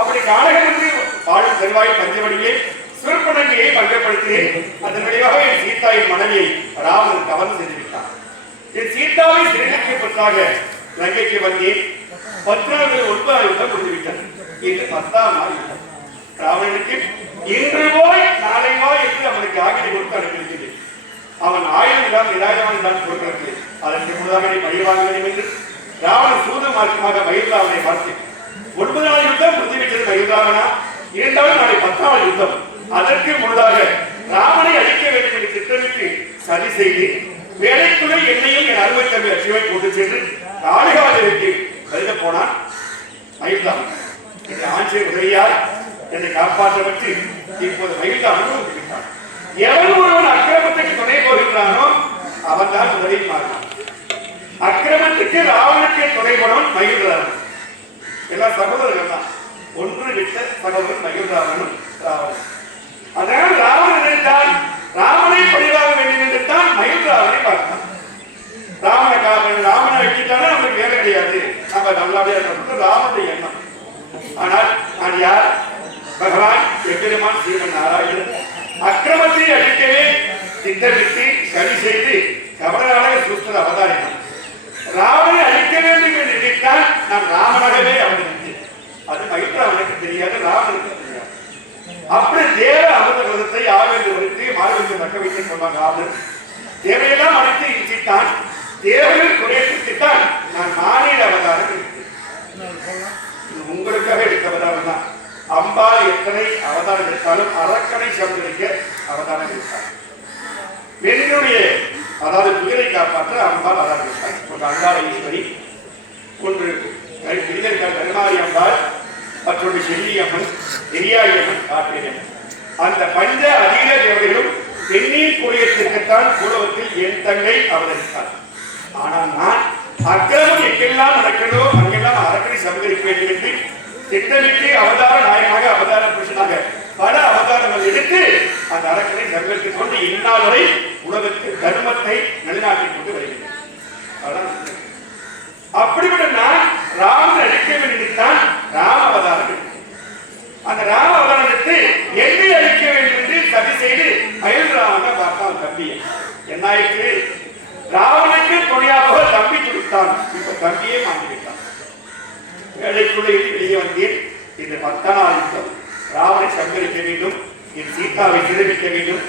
அப்படி காலகட்டத்து வாழும் செல்வாய் பஞ்சவடியிலே சிறப்படங்கியை பங்கப்படுத்தினேன். அதன் விளைவாக என் சீதாவின் மனைவியை ராவணன் கவர்ந்து சென்றுவிட்டான். என் சீதாவை சிறைப்பிடிப்பதற்காக லங்கைக்கு வந்தேன். 10 நாட்கள் 9 யுத்தம் முடிந்துவிட்டது. இது 10ஆம் நாள் யுத்தம். ராவணனுக்கு இன்று போய் நாளை வா என்று அவனுக்கு ஆகினை கொடுத்து அனுப்பியிருக்கிறது. அவன் ஆயுதம் தான் நிராயமான தான் கொடுக்கிறது. அதற்கு முன்னதாக பழி வாங்க வேண்டும் என்று ராவணன் சூத மார்க்கமாக மயிலாவனை பார்த்து 9 நாள் யுத்தம் முடிந்துவிட்டது. மயிலாவனா 2வது நாளை 10ஆவது யுத்தம். அதற்கு முன்னதாக ராமனை அழிக்க வேண்டும் என்று திட்டமிட்டு சதி செய்து வேலைக்குள்ளே என்னையும் என் அருமை தம்பி லட்சுமியை கொண்டு சென்று காளிகாதேவிக்கு கருத போனான் மயிலாவன். இந்த ஆட்சியை உதவியார் என்னை காப்பாற்றப்பட்டு இப்போது மயிலாவன் வந்துவிட்டான். எவன் ஒருவன் அக்கிரமத்துக்கு துணை போகின்றானோ அவன் தான் உதவி மாறினான். அக்கிரமத்துக்கு ராவனுக்கு துணை போனவன் மயில்ராவன். எல்லா சகோதரர்கள் தான். ஒன்று விட்ட சகோதரன் மயில்ராவனும் ராவணன். அதனால் ராவணன் நினைத்தான் ராமனை பழிவாக வேண்டும் என்று தான் மயில்ராவனை பார்த்தான். ராமனை வச்சுட்டானா நம்மளுக்கு வேலை கிடையாது, நம்ம நல்லாவே இருக்கணும் ராமனுடைய எண்ணம். ஆனால் நான் யார்? பகவான் எம்பெருமான் ஸ்ரீமன் நாராயணன். அக்கிரமத்தை அழிக்கவே திட்டமிட்டு சரி செய்து கவலையாக சூஸ்திர அவதாரினான். ராவனை அழிக்க வேண்டும் என்று நினைத்தால் நான் ராமனாகவே அவனுக்கு அது மயில்ராவனுக்கு தெரியாது, ராவனுக்கு தெரியாது. அப்படி தேவ அமிர்த விரதத்தை ஆவேந்து வரித்து மார்கத்தை தக்க வைத்துக் கொண்டாங்க. ராவணன் தேவையெல்லாம் அழைத்து இச்சித்தான். தேவையில் குறைத்துத்தான் நான் மாநில அவதாரம் எடுத்தேன். உங்களுக்காக எடுத்த அவதாரம் தான். அம்பாள் எத்தனை அவதாரம் எடுத்தாலும் அரக்கனை சமர்ப்பிக்க அவதாரம் எடுத்தார். பெண்ணுடைய அதாவது துயரை காப்பாற்ற அம்பாள் அவதாரம் எடுத்தார். ஒன்று அங்காள ஈஸ்வரி, ஒன்று கருமாரி அம்பாள், மற்றொன்று செல்லியம்மன், பெரியாயம்மன், காட்டியம்மன். அந்த பஞ்ச அதீத தேவதைகளும் பெண்ணின் கோயத்திற்குத்தான் கூடவத்தில் என் தங்கை அவதரித்தார். ஆனால் நான் அக்கிரமம் எங்கெல்லாம் நடக்கிறதோ அங்கெல்லாம் அரக்கனை சமர்ப்பிக்க வேண்டும் என்று திட்டமிட்டு அவதார நாயகமாக அவதார புருஷனாக பல அவதாரங்கள் எடுத்து அந்த அரக்கனை சமர்ப்பித்துக் கொண்டு இந்நாள் வரை உலகத்துக்கு தர்மத்தை நிலைநாட்டிக் கொண்டு வருகிறேன். அப்படிப்பட்ட நான் ராமன் அழிக்க வேண்டித்தான் ராம அவதாரம். அந்த ராம அவதாரத்தை என்னை அழிக்க வேண்டும் என்று சதி செய்து மயில்ராவனை பார்த்தான் தம்பியை. என்னாயிற்று? ராவனுக்கு துணையாக தம்பி கொடுத்தான். இப்ப தம்பியே மாண்டிவிட்டான். வேலைக்குள்ளே வெளியே வந்தேன். இந்த 10ஆம் யுத்தம் ராவனை சங்கரிக்க வேண்டும், என் சீதாவை சிறப்பிக்க வேண்டும்.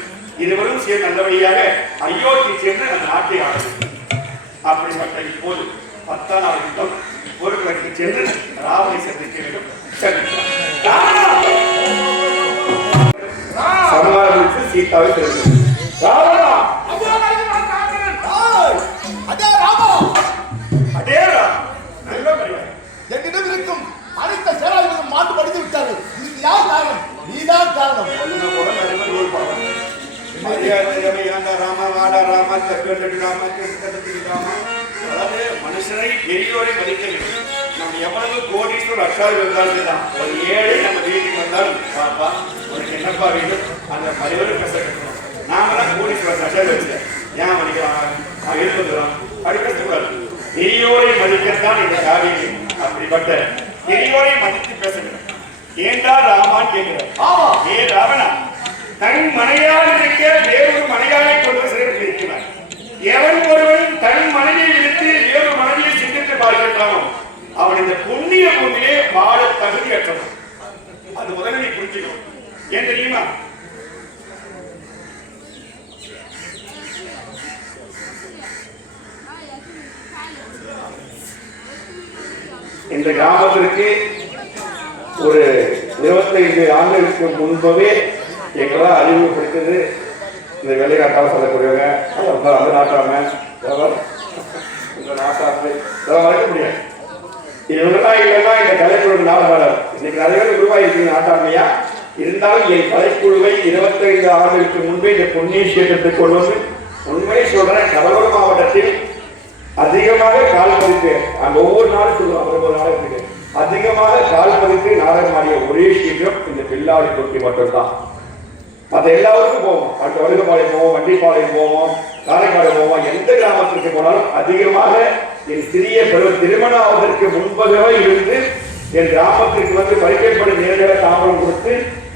இருவரும் சேர்ந்து நல்லபடியாக அயோத்தி சென்று அந்த நாட்டை ஆட வேண்டும். அப்படிப்பட்ட இப்போது 10ஆம் யுத்தம் பொருட்களுக்கு சென்று ராவனை சந்திக்க வேண்டும். சமாளித்து சீதாவை தெரிவிக்கும் ராவணா. என்னிடம் இருக்கும் அனைத்த சேராதிபதியும் மாட்டு படித்து விட்டார்கள். இதுக்கு யார் காரணம்? நீதான் காரணம். மனுஷனை பெரியோரை மதிக்க வேண்டும். நம்ம எவ்வளவு கோடீஸ்வரர் அக்ஷாரி இருந்தாலும் தான் ஒரு ஏழை நம்ம வீட்டுக்கு வந்தாலும் பாப்பா உனக்கு என்னப்பா வேண்டும் அந்த பரிவரும் கஷ்ட கட்டணும். நாம தான் கோடீஸ்வரர் அக்ஷாரி வச்சு ஏன் மதிக்கலாம் எழுதுகிறோம் படிக்கக்கூடாது. பெரியோரை மதிக்கத்தான் இந்த காவியம். அப்படிப்பட்ட பெரியோரை மதித்து பேசுகிறேன். ஏண்டா ராமான் கேட்கிறார். ஆமா ஏ ராவணா, தன் மனையால் இருக்க வேறொரு மனையாளை கொண்டு சிறப்பு இருக்கிறார். எவன் ஒருவன் தன் மனைவியை விடுத்து வேறொரு மனைவியை சிந்தித்து பார்க்கிறானோ அவன் இந்த புண்ணிய பூமியிலே வாழ ஏன் தெரியுமா? இந்த கிராமத்திற்கு ஒரு 25 ஆண்டுகளுக்கு முன்பவே எங்களால் அறிமுகப்படுத்தது இந்த வேலைக்காட்டால் சொல்லக்கூடியவங்க, அந்த நாட்டாம இந்த நாட்டாமை இதெல்லாம் வளர்க்க முடியாது. இவங்கெல்லாம் இல்லைன்னா இந்த கலைக்குழு நாடகம் இன்னைக்கு நிறைய பேர் உருவாயிருக்கீங்க நாட்டாமையா. இருந்தாலும் என் கலைக்குழுவை 25 ஆண்டுகளுக்கு முன்பே இந்த பொன்னியின் கஷேத்திரத்தை கொண்டு வந்து உண்மையை சொல்றேன், கடலூர் மாவட்டத்தில் அதிகமாக கால் பதித்து அந்த ஒவ்வொரு நாளும் சொல்லுவாங்க, ஒவ்வொரு நாளுக்கு அதிகமாக கால் பதித்து நாடகம் ஆடிய ஒரே சீக்கிரம் இந்த பில்லாடி தொட்டி மட்டும்தான். மற்ற எல்லாருக்கும் போவோம், மற்ற வடுகப்பாளையம் போவோம், வண்டிப்பாளையம் போவோம், காரைக்காடு போவோம், எந்த கிராமத்திற்கு போனாலும் அதிகமாக என் சிறிய திருமணம் ஆவதற்கு முன்பதாக இருந்து என் கிராமத்திற்கு வந்து பறிக்கப்படும் நேரடியாக தாமரம் கொடுத்து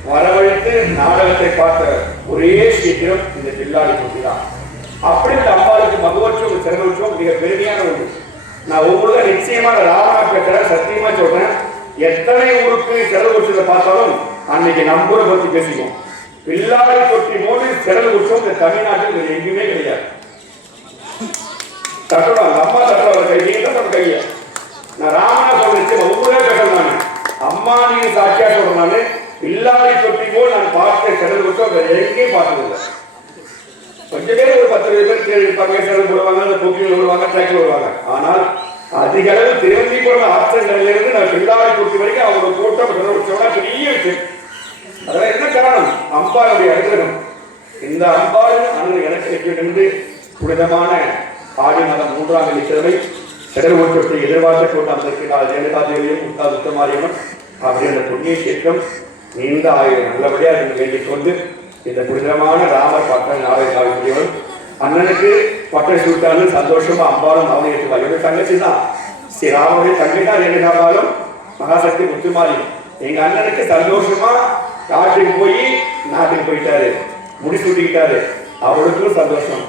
வரவழைத்து நாடகத்தை பார்த்த ஒரே சீக்கிரம் இந்த பில்லாடி தொட்டி தான். அப்படி இந்த அம்பாளுக்கு மகுவற்றும் சிறந்தவற்றும் மிக பெருமையான ஒன்று. நான் உங்களுக்கு நிச்சயமான ராவணா பெற்ற சத்தியமா சொல்றேன், எத்தனை ஊருக்கு செலவு உச்சத்தை பார்த்தாலும் அன்னைக்கு நம்பூரை பத்தி பேசிக்குவோம். பில்லாடி தொட்டி போது செலவு உச்சம் இந்த தமிழ்நாட்டில் எங்கேயுமே கிடையாது. தட்டுவாங்க அம்மா தட்டுவாங்க கை நீங்க கைய. நான் ராமனா சொல்றேன் ஒவ்வொரு பேசுறேன், நான் அம்மா நீங்க சாட்சியா சொல்றேன், நான் பில்லாடி தொட்டி போல் நான் பார்த்த செலவு உச்சம் எங்கேயும் பார்த்ததில்லை. கொஞ்சம் பேர் ஒரு 10 பேர் கேள்விப்பாங்க, சேலம் போடுவாங்க, அந்த போக்கியில் வருவாங்க, டிராக்ல வருவாங்க. ஆனால் அதிக அளவு திருவந்திபுரம் ஆற்றங்களிலிருந்து நான் பில்லாடி தொட்டி வரைக்கும் அவங்க கூட்டம் பெரிய விஷயம். அதெல்லாம் என்ன காரணம்? அம்பாளுடைய அனுகிரகம். இந்த அம்பாள் அனுகிரகம் எனக்கு வைக்கின்றது. புனிதமான ஆடி மாதம் 3ஆம் வெள்ளிக்கிழமை செடல்வட்டத்தை எதிர்பார்த்து கொண்டு அமர்ந்திருக்கிறார் ஜெயலலிதாதேவியும் முத்தாது உத்தமாரியம்மன் அப்படி அந்த புண்ணிய கஷேத்திரம் நீண்ட ஆயுள் நல்லபடியாக இருந்து வேண்டிக் கொண்டு இந்த புனிதமான ராமர் பட்டம் நாடகக்கூடியவன் அண்ணனுக்கு பட்டம் சூட்டாலும் சந்தோஷமா அம்பாலும் அவனை ஏற்றுவார். என்னுடைய தங்கச்சி தான் ஸ்ரீ ராமனுடைய தங்கை தான் ரேணுகாபாலும் மகாசக்தி முத்துமாரி. எங்க அண்ணனுக்கு சந்தோஷமா காட்டுக்கு போய் நாட்டுக்கு போயிட்டாரு, முடி சூட்டிக்கிட்டாரு, அவளுக்கும் சந்தோஷம்.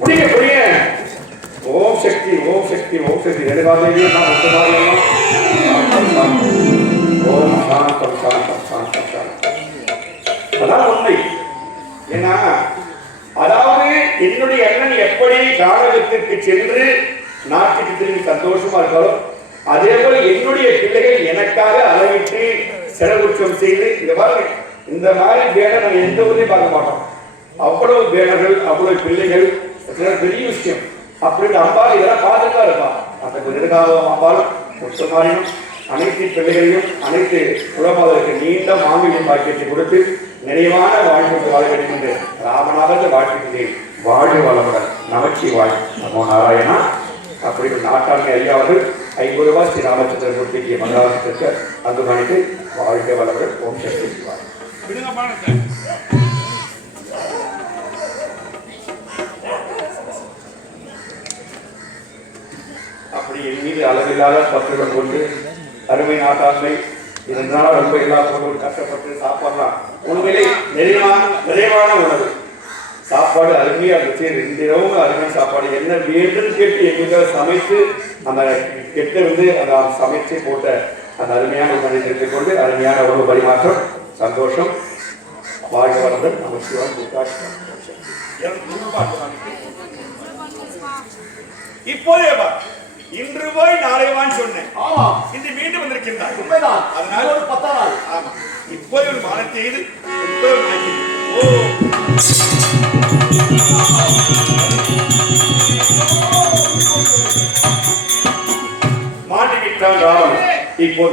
புரிய புரிய ஓம் சக்தி ஓம் சக்தி ஓம் சக்தி ரேணுகாதேவியும் நான் முத்துமாரியம்மா ஓம் சாந்தம் சாந்தம் சாந்தம் சாந்தம். அதான் உண்மை. ஏன்னா அதாவது என்னுடைய அண்ணன் எப்படி கானகத்திற்கு சென்று நாட்டுக்கு திரும்பி சந்தோஷமா இருக்காலும் அதே போல என்னுடைய பிள்ளைகள் எனக்காக அளவிட்டு செலவுற்றம் செய்து இந்த மாதிரி இந்த மாதிரி பேனர் நாங்கள் எந்த ஊரையும் பார்க்க மாட்டோம். அவ்வளவு பேனர்கள், அவ்வளவு பிள்ளைகள், பெரிய விஷயம். அப்படின்னு அம்பாள் இதெல்லாம் பார்த்துதான் இருப்பா. அந்த நெடுங்காலம் அம்பாலும் முத்தமாரியும் அனைத்து பிள்ளைகளையும் அனைத்து குலமாதருக்கு நீண்ட மாங்கல்யம் பாக்கியத்தை கொடுத்து நிறைவான வாழ்க்கைக்கு வாழ வேண்டும் என்று ராமநாதத்தை வாழ்த்துகிறேன். வாழ்வு வளமுடன் நமச்சி வாழ் நமோ நாராயணா. அப்படி நாட்டாண்மை ஐயாவர்கள் 50 ரூபாய் ஸ்ரீ ராமச்சந்திரன் மூர்த்திக்கு மங்களாசத்திற்கு அங்கு மணிக்கு வாழ்க்கை வளமுடன் ஓம் சக்தி வாழ். அப்படி என் மீது அளவில்லாத பற்றுகள் கொண்டு அருமை நாட்டாண்மை இதனால ரொம்ப எல்லா பொருளும் கஷ்டப்பட்டு சாப்பாடுலாம் உண்மையிலே நிறைவான உணவு. சாப்பாடு அருமையா இருந்துச்சு. 2 இரவும் அருமையான சாப்பாடு. என்ன வேண்டும் கேட்டு எங்களுக்காக சமைத்து அந்த கெட்ட அதை சமைச்சு போட்ட அந்த அருமையான உணவை தெரிந்து கொண்டு அருமையான உணவு பரிமாற்றம் சந்தோஷம் வாழ்க வளமுடன் நமச்சிவாய். இப்போதே இன்று போய் நாளை வான்னு சொன்னேன். இன்று மீண்டும் வந்திருக்கின்றார். அதனால ஒரு 10 நாள். ஆமா, இப்போது ஒரு மாதத்தை செய்து மாட்டிக்கிட்டான் ராவணன். இப்போது